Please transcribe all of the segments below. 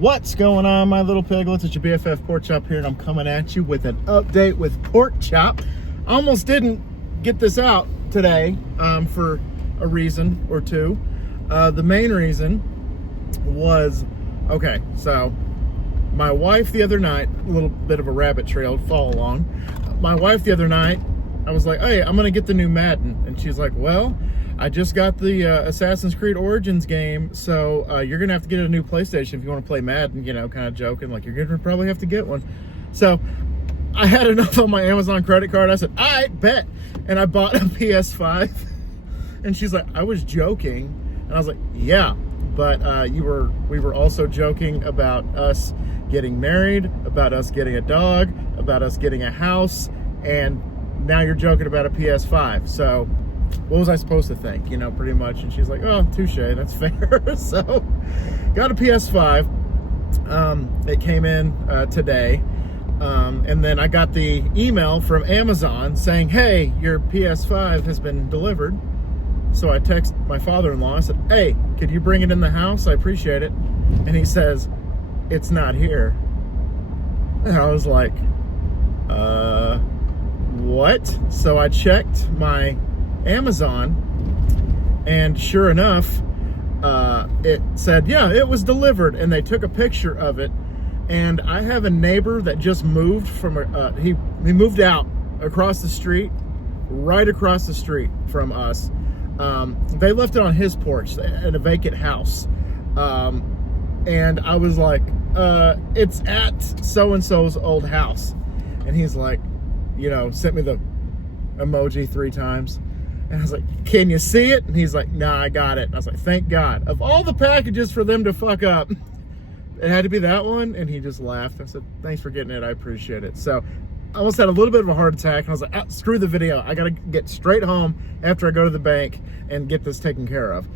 What's going on, my little piglets? It's your BFF Pork Chop here, and I'm coming at you with an update with Pork Chop. I almost didn't get this out today for a reason or two. The main reason was, okay, so my wife the other night, a little bit of a rabbit trail, follow along. My wife the other night, I was like, hey, I'm going to get the new Madden. And she's like, well, I just got the Assassin's Creed Origins game, so you're going to have to get a new PlayStation if you want to play Madden, you know, kind of joking, like you're going to probably have to get one. So I had enough on my Amazon credit card. I said, all right, bet. And I bought a PS5. And she's like, I was joking. And I was like, yeah, but we were also joking about us getting married, about us getting a dog, about us getting a house, and now you're joking about a PS5. So what was I supposed to think, you know, pretty much? And she's like, oh, touche, that's fair. So got a PS5. It came in today. And then I got the email from Amazon saying, hey, your PS5 has been delivered. So I text my father-in-law. I said, hey, could you bring it in the house? I appreciate it. And he says, it's not here. And I was like, what? So I checked my Amazon, and sure enough, it said, yeah, it was delivered. And they took a picture of it. And I have a neighbor that just moved from, he moved out across the street, right across the street from us. They left it on his porch at a vacant house. And I was like, it's at so-and-so's old house. And he's like, you know, sent me the emoji 3 times. And I was like, can you see it? And he's like, nah, I got it. And I was like, thank God. Of all the packages for them to fuck up, it had to be that one. And he just laughed. I said, thanks for getting it. I appreciate it. So I almost had a little bit of a heart attack. And I was like, screw the video. I got to get straight home after I go to the bank and get this taken care of.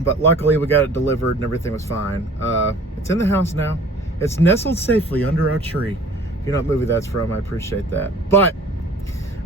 But luckily we got it delivered and everything was fine. It's in the house now. It's nestled safely under our tree. If you know what movie that's from, I appreciate that. But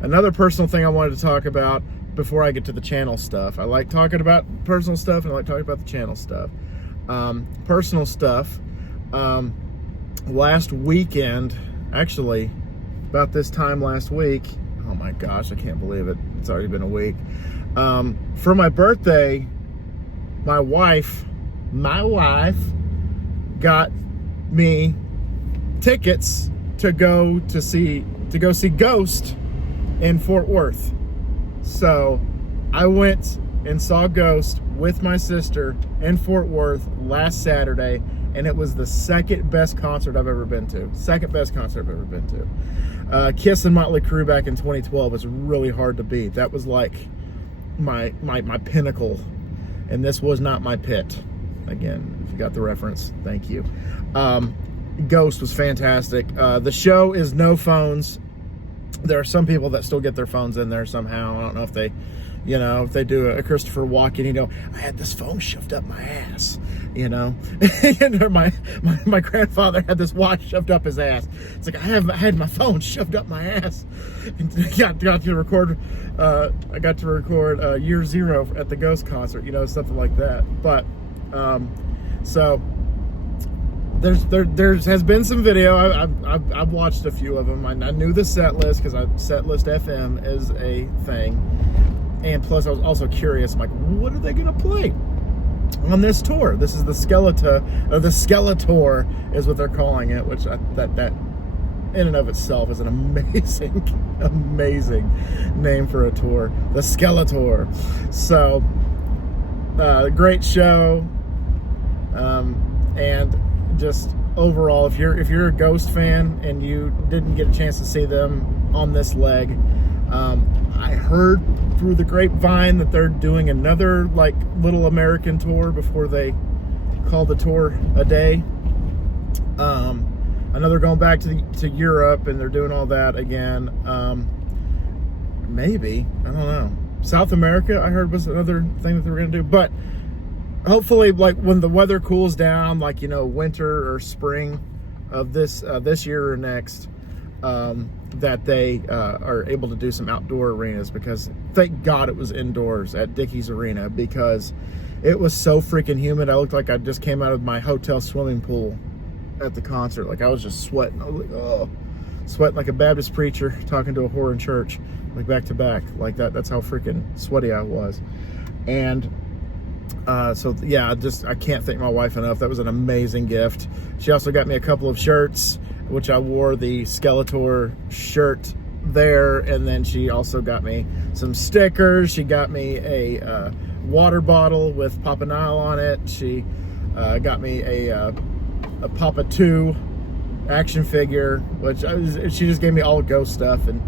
another personal thing I wanted to talk about before I get to the channel stuff. I like talking about personal stuff, and I like talking about the channel stuff. Personal stuff. Last weekend, actually, about this time last week, oh my gosh, I can't believe it. It's already been a week. For my birthday, my wife got me tickets to go see Ghost in Fort Worth. So I went and saw Ghost with my sister in Fort Worth last Saturday, and it was the second best concert I've ever been to. Second best concert I've ever been to. Kiss and Motley Crue back in 2012 was really hard to beat. That was like my pinnacle, and this was not my pit. Again, if you got the reference, thank you. Ghost was fantastic. The show is no phones. There are some people that still get their phones in there somehow. I don't know if they, you know, if they do a Christopher Walken, you know, I had this phone shoved up my ass, you know. And my grandfather had this watch shoved up his ass. It's like, I had my phone shoved up my ass. And I got to record Year Zero at the Ghost concert, you know, something like that. But so there has been some video. I've watched a few of them. I knew the set list because Setlist FM is a thing, and plus I was also curious. I'm like, what are they gonna play on this tour? This is the Skeletor is what they're calling it, which that in and of itself is an amazing name for a tour, the Skeletor. So great show, and just overall, if you're a Ghost fan and you didn't get a chance to see them on this leg, I heard through the grapevine that they're doing another like little American tour before they call the tour a day. I know they're going back to Europe, and they're doing all that again. Maybe, I don't know. South America, I heard, was another thing that they were gonna do, but hopefully, like when the weather cools down, like, you know, winter or spring of this year or next, that they are able to do some outdoor arenas, because thank God it was indoors at Dickies Arena, because It was so freaking humid. I looked like I just came out of my hotel swimming pool at the concert. Like, I was just sweating. I was like, oh, sweating like a Baptist preacher talking to a whore in church, like back to back, like that. That's how freaking sweaty I was. And so yeah, I can't thank my wife enough. That was an amazing gift. She also got me a couple of shirts, which I wore the Skeletor shirt there, and then she also got me some stickers. She got me a water bottle with Papa Nile on it. She got me a Papa 2 action figure, which she just gave me all ghost stuff, and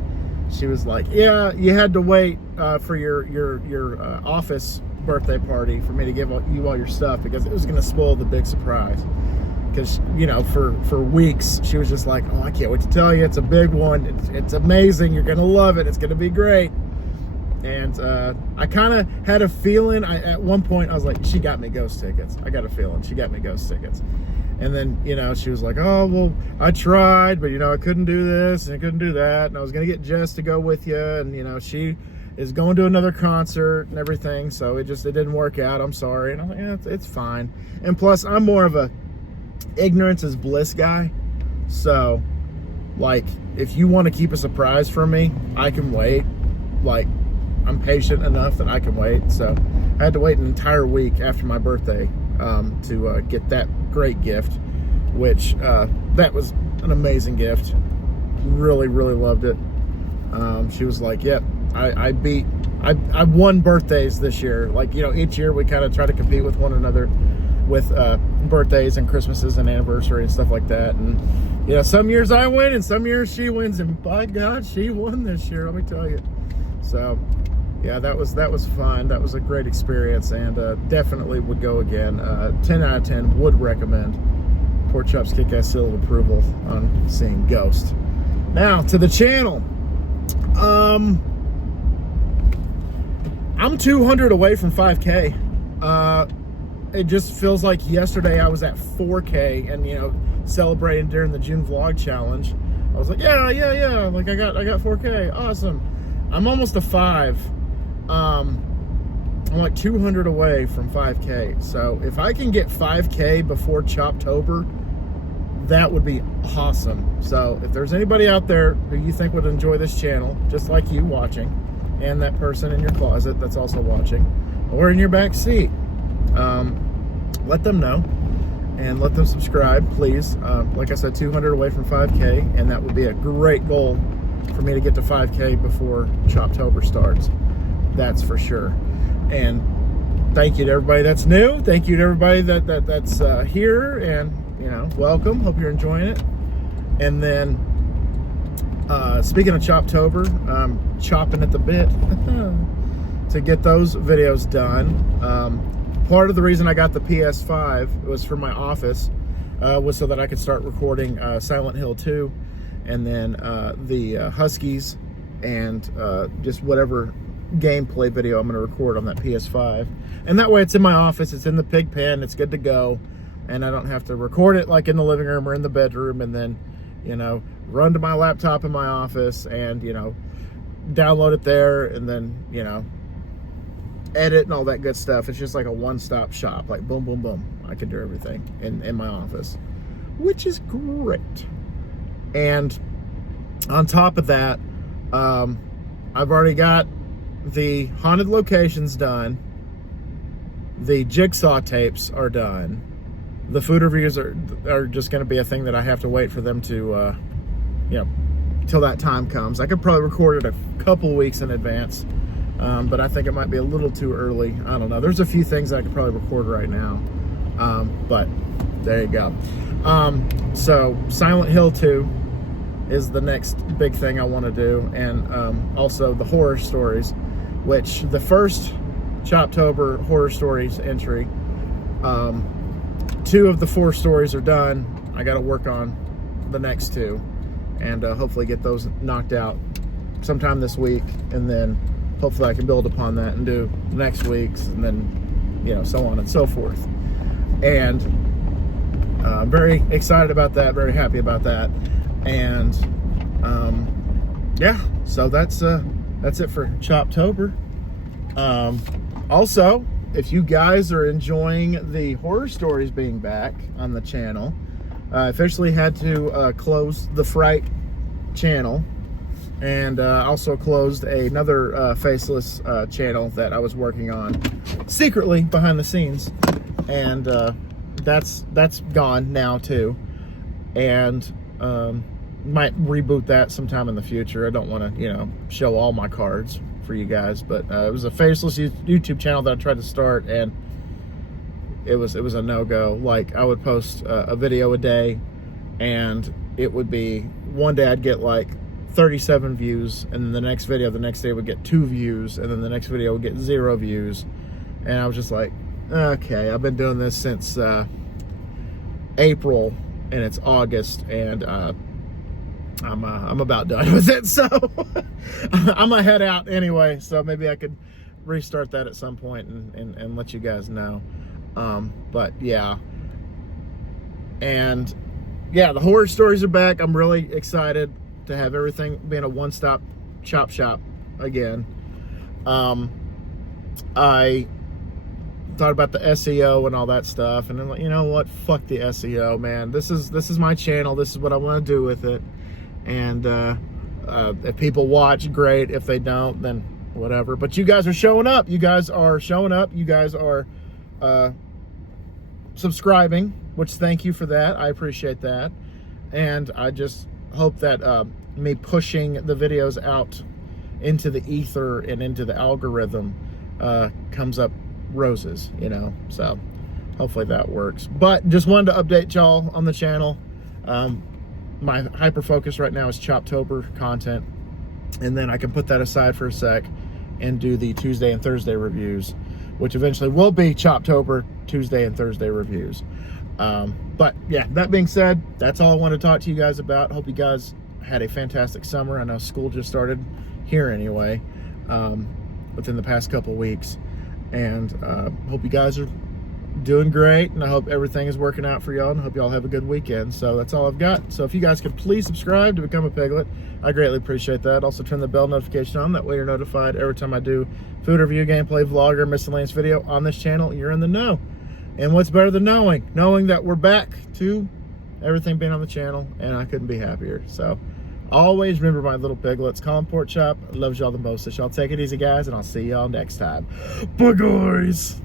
she was like, yeah, you had to wait for your office birthday party for me to give you all your stuff, because it was going to spoil the big surprise. Because, you know, for weeks she was just like, oh, I can't wait to tell you, it's a big one, it's amazing, you're gonna love it, it's gonna be great. And I kind of had a feeling, at one point I was like, she got me ghost tickets. I got a feeling she got me ghost tickets. And then, you know, she was like, oh, well, I tried, but, you know, I couldn't do this and I couldn't do that, and I was gonna get Jess to go with you, and, you know, she is going to another concert and everything, so it didn't work out, I'm sorry. And I'm like, yeah, it's fine. And plus, I'm more of a ignorance is bliss guy, so like, if you want to keep a surprise from me, I can wait. Like, I'm patient enough that I can wait. So I had to wait an entire week after my birthday to get that great gift, which that was an amazing gift. Really loved it. She was like, yep, I won birthdays this year. Like, you know, each year we kind of try to compete with one another with birthdays and Christmases and anniversary and stuff like that. And, you know, some years I win and some years she wins, and by God, she won this year, let me tell you. So yeah, that was fun. That was a great experience, and definitely would go again. 10 out of 10 would recommend. Pork Chop's kick-ass seal of approval on seeing Ghost. Now to the channel. I'm 200 away from 5K. It just feels like yesterday I was at 4K, and, you know, celebrating during the June vlog challenge. I was like, yeah, like I got 4K, awesome. I'm almost to 5. I'm like 200 away from 5K. So if I can get 5K before Choptober, that would be awesome. So if there's anybody out there who you think would enjoy this channel, just like you watching, and that person in your closet that's also watching, or in your back seat, let them know and let them subscribe, please. Like I said, 200 away from 5K, and that would be a great goal for me to get to 5K before Choptober starts. That's for sure. And thank you to everybody that's new. Thank you to everybody that's here, and, you know, welcome. Hope you're enjoying it. And then speaking of Choptober, chopping at the bit to get those videos done. Part of the reason I got the PS5 was for my office, was so that I could start recording Silent Hill 2, and then the Huskies, and just whatever gameplay video I'm going to record on that PS5. And that way it's in my office, it's in the pig pen, it's good to go, and I don't have to record it like in the living room or in the bedroom, and then, you know, run to my laptop in my office and, you know, download it there, and then, you know, edit and all that good stuff. It's just like a one-stop shop, like boom, boom, boom. I can do everything in my office, which is great. And on top of that, I've already got the haunted locations done. The jigsaw tapes are done. The food reviews are just going to be a thing that I have to wait for them to, you know, till that time comes. I could probably record it a couple weeks in advance. But I think it might be a little too early. I don't know. There's a few things I could probably record right now. But there you go. So Silent Hill 2 is the next big thing I want to do. And also the horror stories, which the first Choptober horror stories entry, 2 of the 4 stories are done. I got to work on the next 2 and hopefully get those knocked out sometime this week. And then hopefully I can build upon that and do next week's, and then, you know, so on and so forth. And I'm very excited about that, very happy about that. And yeah, so that's it for Choptober. Also, if you guys are enjoying the horror stories being back on the channel, I officially had to close the Fright channel, and also closed another faceless channel that I was working on secretly behind the scenes, and that's gone now too, and might reboot that sometime in the future. I don't want to, show all my cards for you guys, but it was a faceless YouTube channel that I tried to start, and it was a no-go. Like, I would post a video a day, and it would be, one day I'd get like 37 views, and then the next video the next day would get 2 views, and then the next video would get 0 views. And I was just like, okay, I've been doing this since April, and it's August, and I'm about done with it. So I'm gonna head out anyway, so maybe I could restart that at some point and let you guys know. But yeah, and yeah, the horror stories are back. I'm really excited to have everything being a one-stop chop shop again. I thought about the SEO and all that stuff, and I'm like, you know what, fuck the SEO, man. This is my channel. This is what I want to do with it. And if people watch, great. If they don't, then whatever. But you guys are showing up. You guys are showing up. You guys are subscribing, which, thank you for that. I appreciate that. And I just hope that me pushing the videos out into the ether and into the algorithm comes up roses, so hopefully that works. But just wanted to update y'all on the channel. My hyper focus right now is Choptober content, and then I can put that aside for a sec and do the Tuesday and Thursday reviews, which eventually will be Choptober Tuesday and Thursday reviews. But yeah, that being said, that's all I want to talk to you guys about. Hope you guys had a fantastic summer. I know school just started here anyway, within the past couple weeks, and hope you guys are doing great, and I hope everything is working out for y'all, and I hope y'all have a good weekend. So that's all I've got. So if you guys could please subscribe to become a piglet, I greatly appreciate that. Also turn the bell notification on, that way you're notified every time I do food review, gameplay, vlog, or miscellaneous video on this channel. You're in the know. And what's better than knowing that we're back to everything being on the channel, and I couldn't be happier. So always remember, my little piglets, call 'em Pork Chop. I love y'all the most. So y'all take it easy, guys, and I'll see y'all next time. Bye, guys.